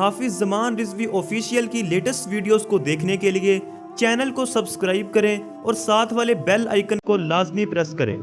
हाफिज Zaman Rizvi official की latest videos को देखने के लिए चैनल को सब्सक्राइब करें और साथ वाले बेल आइकन को लाजमी प्रेस करें।